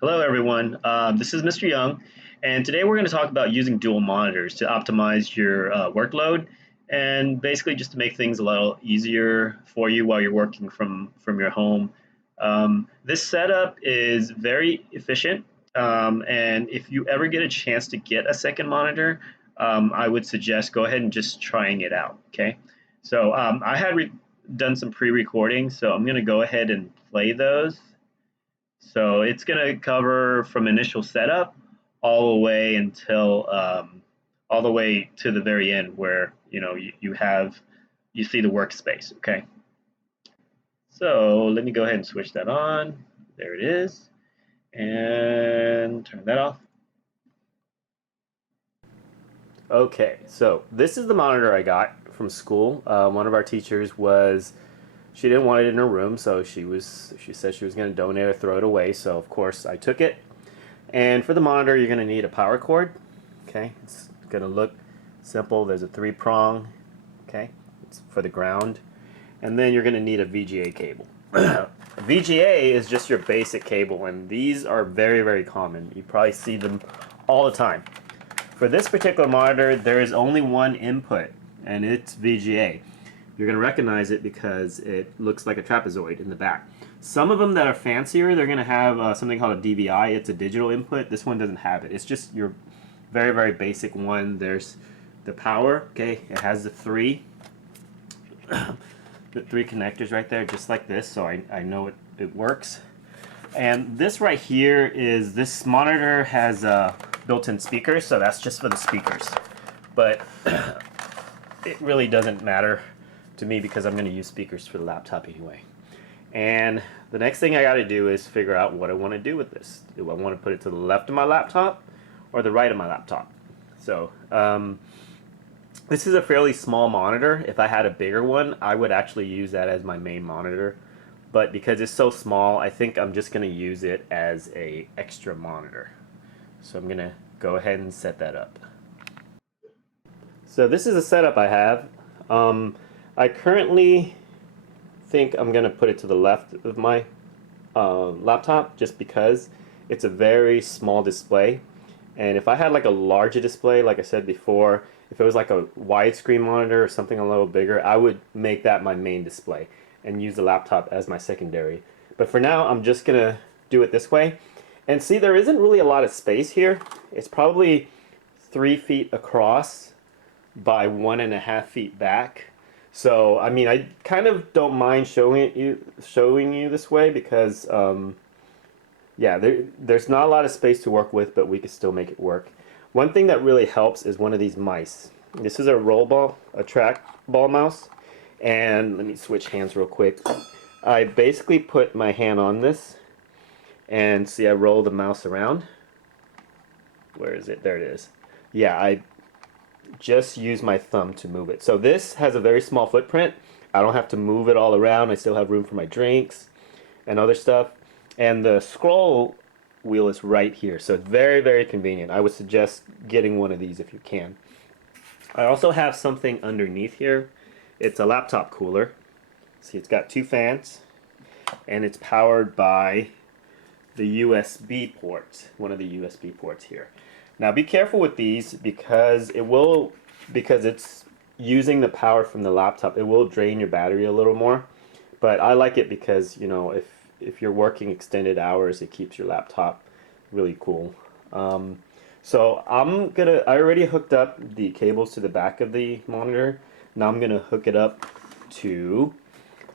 Hello, everyone. This is Mr. Young, and today we're going to talk about using dual monitors to optimize your workload and basically just to make things a little easier for you while you're working from your home. This setup is very efficient, and if you ever get a chance to get a second monitor, I would suggest go ahead and just trying it out. Okay, so I had done some pre-recording, so I'm going to go ahead and play those. So it's going to cover from initial setup all the way until all the way to the very end where you see the workspace. Okay. So let me go ahead and switch that on. There it is, and turn that off. Okay, so this is the monitor I got from school. One of our teachers she didn't want it in her room, so she said she was going to donate or throw it away. So of course I took it. And for the monitor, you're going to need a power cord. Okay, it's going to look simple. There's a 3-prong. Okay, it's for the ground, and then you're going to need a VGA cable. VGA is just your basic cable, and these are very, very common. You probably see them all the time. For this particular monitor, there is only one input, and it's VGA. You're going to recognize it because it looks like a trapezoid in the back. Some of them that are fancier, they're going to have something called a DVI. It's a digital input. This one doesn't have it. It's just your very, very basic one. There's the power. Okay, it has the three connectors right there, just like this, so I know it works. And this right here is, this monitor has built-in speakers, so that's just for the speakers. But it really doesn't matter to me because I'm going to use speakers for the laptop anyway. And the next thing I got to do is figure out what I want to do with this. Do I want to put it to the left of my laptop or the right of my laptop? So this is a fairly small monitor. If I had a bigger one, I would actually use that as my main monitor. But because it's so small, I think I'm just going to use it as a extra monitor. So I'm going to go ahead and set that up. So this is a setup I have. I currently think I'm going to put it to the left of my laptop just because it's a very small display. And if I had like a larger display, like I said before, if it was like a widescreen monitor or something a little bigger, I would make that my main display and use the laptop as my secondary. But for now, I'm just going to do it this way. And see, there isn't really a lot of space here. It's probably 3 feet across by 1.5 feet back. So, I mean, I kind of don't mind showing you this way because, yeah, there's not a lot of space to work with, but we can still make it work. One thing that really helps is one of these mice. This is a trackball mouse. And let me switch hands real quick. I basically put my hand on this, and see, I roll the mouse around. Where is it? There it is. Yeah, I just use my thumb to move it. So this has a very small footprint. I don't have to move it all around. I still have room for my drinks and other stuff. And the scroll wheel is right here. So it's very, very convenient. I would suggest getting one of these if you can. I also have something underneath here. It's a laptop cooler. See, it's got 2 fans, and it's powered by the USB port, one of the USB ports here. Now be careful with these because it's using the power from the laptop, it will drain your battery a little more. But I like it because, you know, if you're working extended hours, it keeps your laptop really cool. So I already hooked up the cables to the back of the monitor. Now I'm going to hook it up to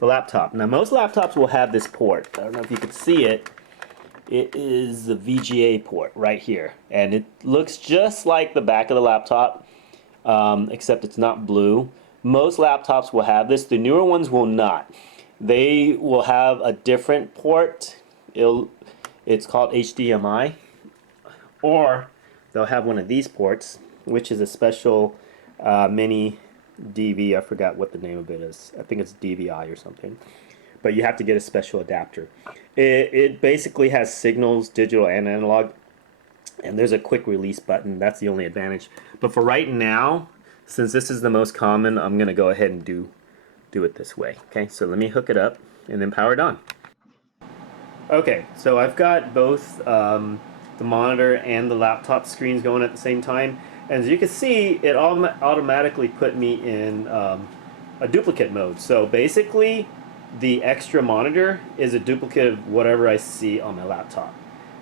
the laptop. Now most laptops will have this port. I don't know if you can see it. It is the VGA port right here. And it looks just like the back of the laptop, except it's not blue. Most laptops will have this. The newer ones will not. They will have a different port. It's called HDMI. Or they'll have one of these ports, which is a special mini DV. I forgot what the name of it is. I think it's DVI or something. But you have to get a special adapter. It basically has signals, digital and analog, and there's a quick release button. That's the only advantage. But for right now, since this is the most common, I'm going to go ahead and do it this way. Okay, so let me hook it up and then power it on. Okay, so I've got both the monitor and the laptop screens going at the same time. And as you can see, it automatically put me in a duplicate mode. So basically, the extra monitor is a duplicate of whatever I see on my laptop.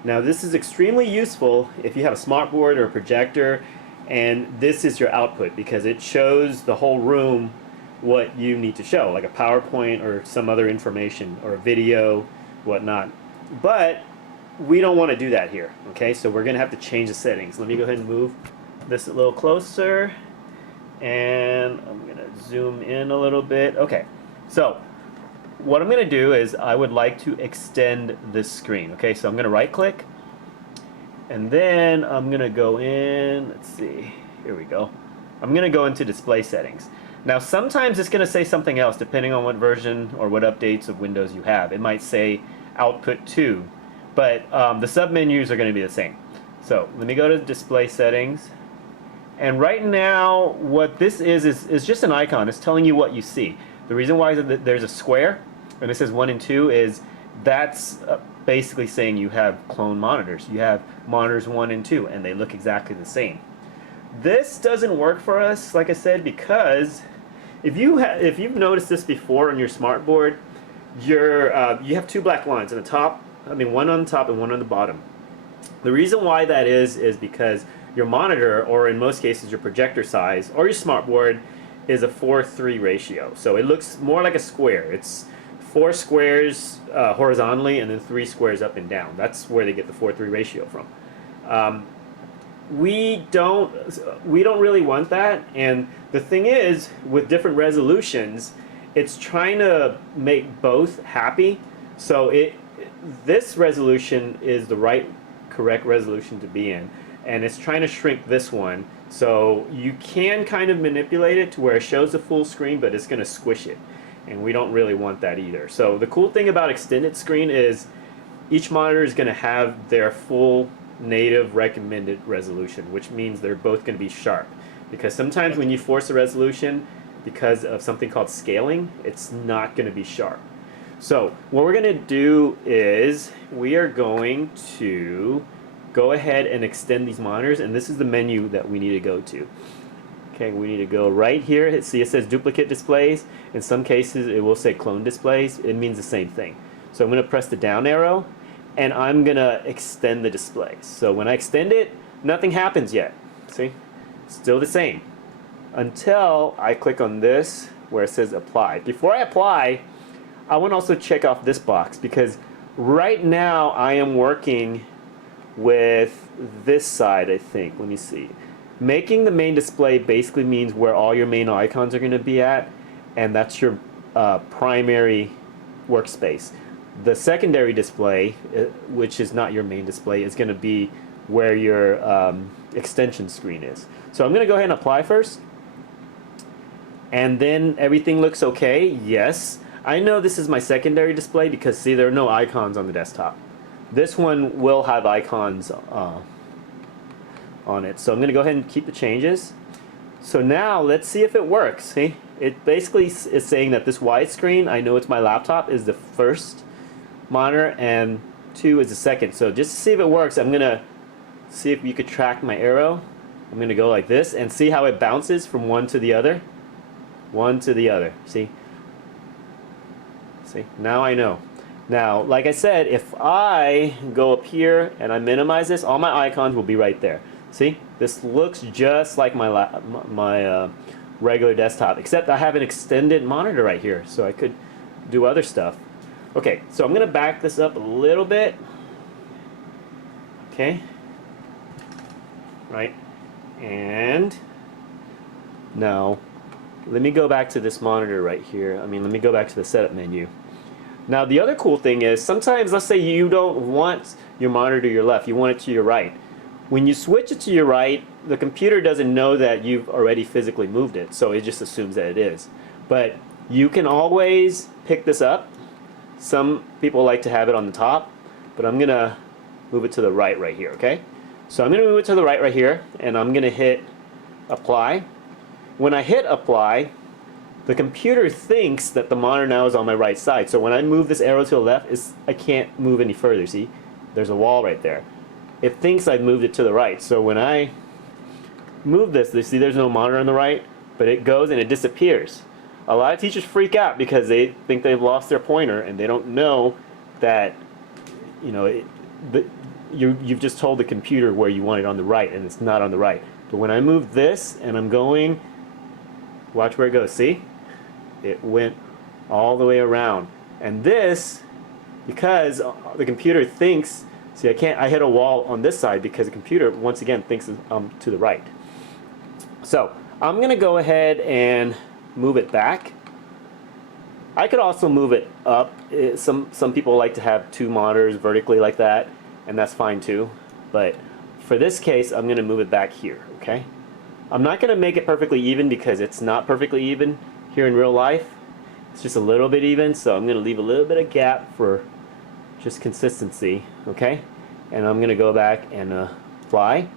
Now this is extremely useful if you have a smartboard or a projector, and this is your output because it shows the whole room what you need to show, like a PowerPoint or some other information or a video, whatnot. But we don't want to do that here, okay? So we're going to have to change the settings. Let me go ahead and move this a little closer, and I'm going to zoom in a little bit. Okay, so what I'm going to do is I would like to extend this screen, okay? So I'm going to right click, and then I'm going to go in, let's see, here we go. I'm going to go into display settings. Now sometimes it's going to say something else depending on what version or what updates of Windows you have. It might say output 2, but the submenus are going to be the same. So let me go to display settings, and right now what this is just an icon. It's telling you what you see. The reason why there's a square and it says 1 and 2 is that's basically saying you have clone monitors. You have monitors 1 and 2 and they look exactly the same. This doesn't work for us, like I said, because if you've noticed this before on your smartboard, you have two black lines on the top. I mean, one on the top and one on the bottom. The reason why that is because your monitor, or in most cases your projector size, or your smartboard, is a 4:3 ratio. So it looks more like a square. It's 4 squares horizontally and then 3 squares up and down. That's where they get the 4:3 ratio from. We don't really want that, and the thing is, with different resolutions, it's trying to make both happy. So this resolution is the correct resolution to be in, and it's trying to shrink this one. So you can kind of manipulate it to where it shows the full screen, but it's going to squish it, and we don't really want that either. So the cool thing about extended screen is each monitor is going to have their full native recommended resolution, which means they're both going to be sharp, because sometimes when you force a resolution because of something called scaling, it's not going to be sharp. So what we're going to do is we are going to go ahead and extend these monitors, and this is the menu that we need to go to. Okay, we need to go right here. See, it says duplicate displays. In some cases it will say clone displays. It means the same thing. So I'm going to press the down arrow, and I'm gonna extend the display. So when I extend it, nothing happens yet. See? Still the same. Until I click on this where it says apply. Before I apply, I want to also check off this box, because right now I am working with this side, I think. Let me see. Making the main display basically means where all your main icons are going to be at, and that's your primary workspace. The secondary display, which is not your main display, is going to be where your extension screen is. So I'm going to go ahead and apply first. And then everything looks okay. Yes. I know this is my secondary display because, see, there are no icons on the desktop. This one will have icons on it. So I'm going to go ahead and keep the changes. So now let's see if it works. See? It basically is saying that this widescreen, I know it's my laptop, is the first monitor and 2 is the second. So just to see if it works, I'm gonna see if you could track my arrow. I'm gonna go like this and see how it bounces from one to the other. One to the other. See? Now I know. Now, like I said, if I go up here and I minimize this, all my icons will be right there. See? This looks just like my regular desktop, except I have an extended monitor right here, so I could do other stuff. Okay, so I'm going to back this up a little bit. Okay. Right. And now, let me go back to this monitor right here. Let me go back to the setup menu. Now, the other cool thing is, sometimes, let's say you don't want your monitor to your left, you want it to your right. When you switch it to your right, the computer doesn't know that you've already physically moved it, so it just assumes that it is. But you can always pick this up. Some people like to have it on the top, but I'm going to move it to the right here, okay? So I'm going to move it to the right here, and I'm going to hit apply. When I hit apply, the computer thinks that the monitor now is on my right side. So when I move this arrow to the left, I can't move any further. See, there's a wall right there. It thinks I've moved it to the right. So when I move this, you see there's no monitor on the right, but it goes and it disappears. A lot of teachers freak out because they think they've lost their pointer and they don't know that, you know, you've just told the computer where you want it on the right and it's not on the right. But when I move this and I'm going, watch where it goes. See? It went all the way around. And this, because the computer thinks, see, I hit a wall on this side because the computer, once again, thinks I'm to the right. So I'm going to go ahead and move it back. I could also move it up. Some people like to have two monitors vertically like that, and that's fine too. But for this case, I'm going to move it back here, okay? I'm not going to make it perfectly even because it's not perfectly even here in real life. It's just a little bit even, so I'm going to leave a little bit of gap for just consistency, okay? And I'm going to go back and apply,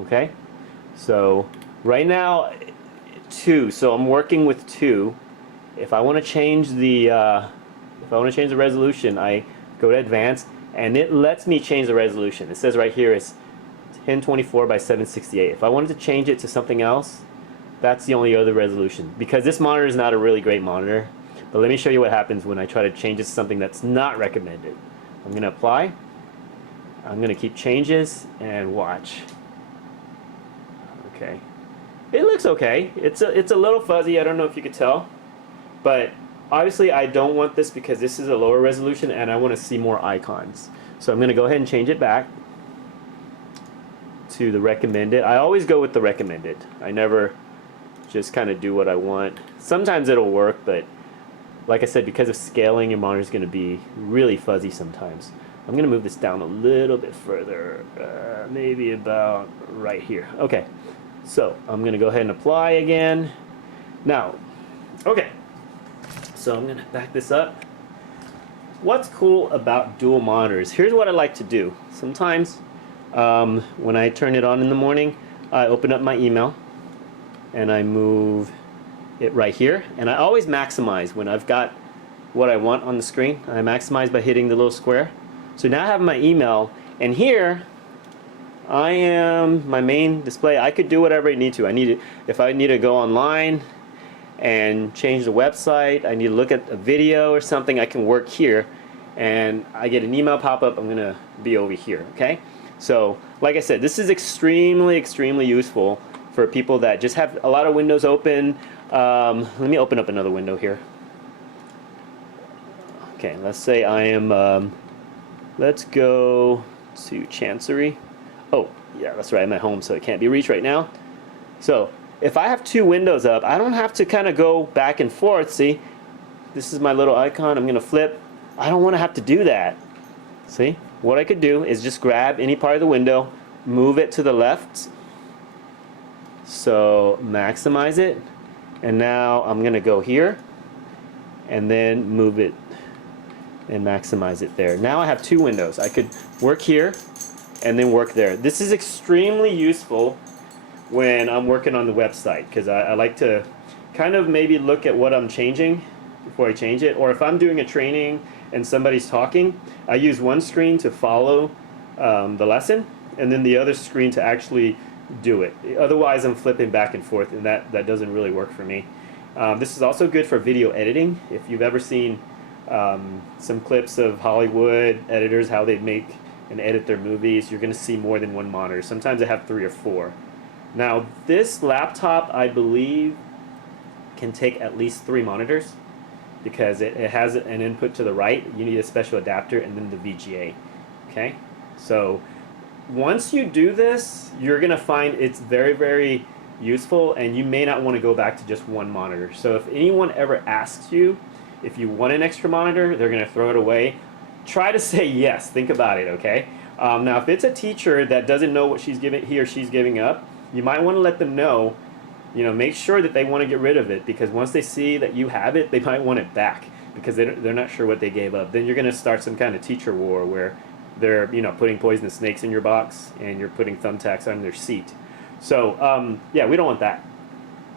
okay? So right now, 2. So I'm working with 2. If I want to change the resolution, I go to Advanced, and it lets me change the resolution. It says right here it's 1024 by 768. If I wanted to change it to something else, that's the only other resolution. Because this monitor is not a really great monitor. But let me show you what happens when I try to change it to something that's not recommended. I'm going to apply. I'm going to keep changes and watch. Okay. It looks okay. It's a little fuzzy. I don't know if you could tell. But obviously I don't want this because this is a lower resolution and I want to see more icons. So I'm going to go ahead and change it back to the recommended. I always go with the recommended. I never just kind of do what I want. Sometimes it'll work, but like I said, because of scaling, your monitor is going to be really fuzzy sometimes. I'm going to move this down a little bit further, maybe about right here. Okay, so I'm going to go ahead and apply again. Now, okay, so I'm going to back this up. What's cool about dual monitors? Here's what I like to do. Sometimes when I turn it on in the morning, I open up my email and I move it right here, and I always maximize when I've got what I want on the screen. I maximize by hitting the little square. So now I have my email, and here I am my main display. I could do whatever I need to. If I need to go online and change the website, I need to look at a video or something, I can work here, and I get an email pop-up, I'm gonna be over here, okay? So like I said, this is extremely useful for people that just have a lot of windows open. Let me open up another window here. Okay, let's say I am, let's go to Chancery. Oh, yeah, that's right, I'm at home, so it can't be reached right now. So if I have two windows up, I don't have to kind of go back and forth. See, this is my little icon. I'm going to flip. I don't want to have to do that. See, what I could do is just grab any part of the window, move it to the left. So maximize it. And now I'm going to go here and then move it and maximize it there. Now I have two windows. I could work here and then work there. This is extremely useful when I'm working on the website because I like to kind of maybe look at what I'm changing before I change it, or if I'm doing a training and somebody's talking, I use one screen to follow the lesson and then the other screen to actually do it. Otherwise I'm flipping back and forth, and that doesn't really work for me. This is also good for video editing. If you've ever seen some clips of Hollywood editors, how they make and edit their movies, you're going to see more than one monitor. Sometimes I have 3 or 4. Now this laptop, I believe, can take at least 3 monitors because it has an input to the right. You need a special adapter and then the VGA. Okay, so once you do this, you're going to find it's very useful, and you may not want to go back to just one monitor. So if anyone ever asks you if you want an extra monitor, they're going to throw it away. Try to say yes. Think about it, okay? Now, if it's a teacher that doesn't know what he or she's giving up, you might want to let them know, make sure that they want to get rid of it, because once they see that you have it, they might want it back because they're not sure what they gave up. Then you're going to start some kind of teacher war where they're putting poisonous snakes in your box and you're putting thumbtacks on their seat. So yeah, we don't want that.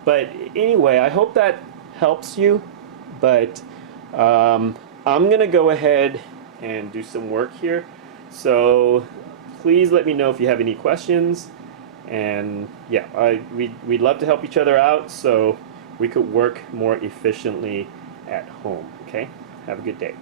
But anyway, I hope that helps you, but I'm gonna go ahead and do some work here. So please let me know if you have any questions. And yeah, we'd love to help each other out so we could work more efficiently at home. Okay? Have a good day.